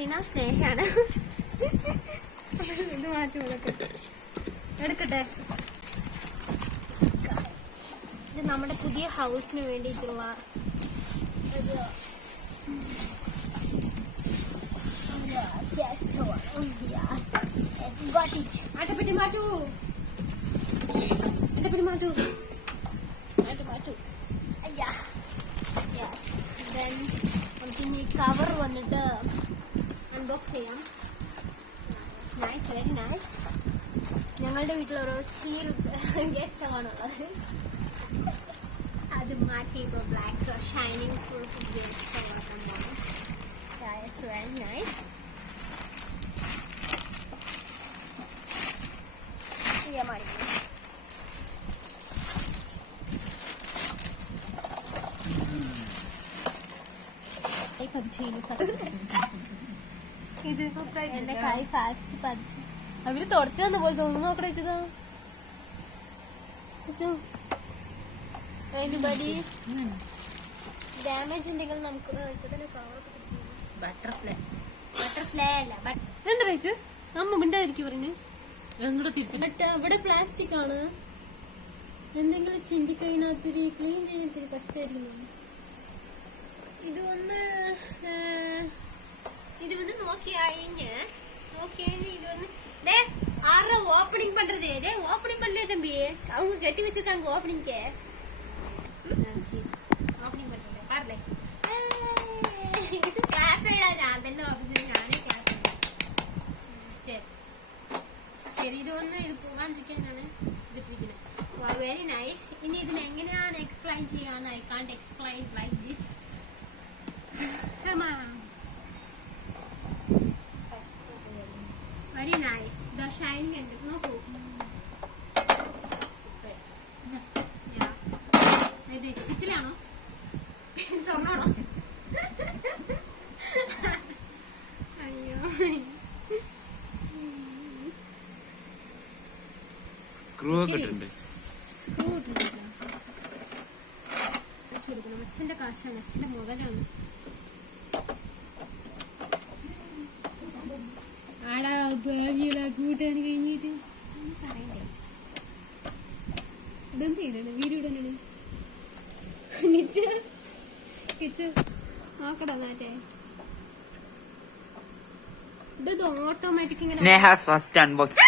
ചെയ്യുന്ന സ്നേഹയാണ്. ഇത് മാറ്റി എടുക്കട്ടെ. ഇത് നമ്മുടെ പുതിയ ഹൗസിന് വേണ്ടിയിട്ടുള്ള അട്ടപ്പെട്ടി മാറ്റൂ, അട്ടപ്പെട്ടി മാറ്റൂ, മാറ്റൂ. നമുക്കിനി കവർ വന്നിട്ട് അൺബോക്സ് ചെയ്യാം. Nice, very nice. ഞങ്ങളുടെ വീട്ടിലൊരു സ്റ്റീൽ ഗ്യാസ് സ്റ്റവാണുള്ളത്. അത് മാറ്റി ഇപ്പോൾ black shining full gas stove ആക്കാൻ പോകും. Very nice. എന്റെ കൈ ഫാസ്റ്റ് പതിച്ചു. അവര് തുടച്ചു പോലെ തോന്നുന്നു. നോക്കണേ ഡാമേജ് ഉണ്ടെങ്കിൽ നമുക്ക് ബട്ടർഫ്ലൈ അല്ല. എന്താ കഴിച്ചു അമ്മ മിണ്ടാതിരിക്കും പറഞ്ഞു. ഇവിടെ പ്ലാസ്റ്റിക് ആണ്. എന്തെങ്കിലും ചിന്തിക്കതിനകത്തിരി ക്ലീൻ ചെയ്യുന്നതിരി കഷ്ടമായിരിക്കുന്നു. ഇത് വന്ന് നോക്കി കഴിഞ്ഞ് இது வந்து ஆற ஓபனிங் பண்றது. ஓபனிங் பண்ணல தம்பி, அவங்க கட்டி வச்சிருக்காங்க ஓபனிங்க்கு. ஓபனிங் பண்றது பாருங்க. ഇത് ക്ലാപ്പേടാ. ഞാൻ തന്നെ ഓപ്പണിങ് ഞാനേ ക്ലാപ്പ്. ശരി ഇത് പോകാണ്ടിരിക്കാനാണ് ഇതിട്ടിരിക്കുന്നത്. Very nice. ഇനി ഇതിനെ എങ്ങനെയാണ് എക്സ്പ്ലെയിൻ ചെയ്യാൻ? I can't explain like this. Very nice. The shining ഉണ്ട്. നോക്കൂ. ഇത് സ്പിച്ചിലാണോ സ്വർണ്ണാണോ? അയ്യോ, സ്ക്രൂ ഇട്ടിട്ടുണ്ട്. അച്ഛന്റെ കാശാണ്, അച്ഛന്റെ മുതലാണ്. ആടാ കൂട്ടാണ് കഴിഞ്ഞിട്ട് പറയണ്ടേ. ഇതെന്ത് ചെയ്യണേ? വീഡിയോ ഇടാനാണ്. നോക്കടാ നാറ്റേ. ഇത് ഓട്ടോമാറ്റിക് ഇങ്ങനെ. സ്നേഹാസ് ഫസ്റ്റ് അൺബോക്സ്.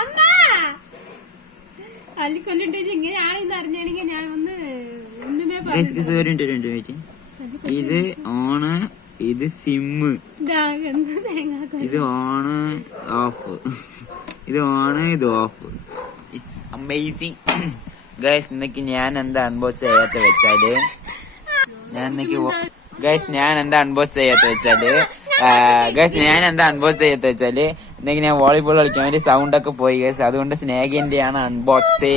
അമ്മ അല്ലിക്കൊല്ലുണ്ട്. ഇങ്ങനെയാണെന്ന് അറിഞ്ഞാണെങ്കിൽ ഞാൻ ഒന്നുമേ പറഞ്ഞു. ഇത് ഓണ്, ഇത് സിമ്മ്, ഇത് ഓണ് ഓഫ്, ഇത് ഓണ്, ഇത് ഓഫ്. It's amazing guys. ഇന്നേക്ക് ഞാൻ എന്താ അൺബോക്സ് ചെയ്യാത്ത വെച്ചാല് ഇന്നേക്ക് ഞാൻ വോളിബോൾ കളിക്കാൻ വേണ്ടി സൗണ്ട് ഒക്കെ പോയി ഗൈസ്. അതുകൊണ്ട് സ്നേഹിന്റെ ആണ് അൺബോക്സ്.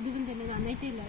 ഇതിലും തന്നെ നന്നായിട്ടില്ല.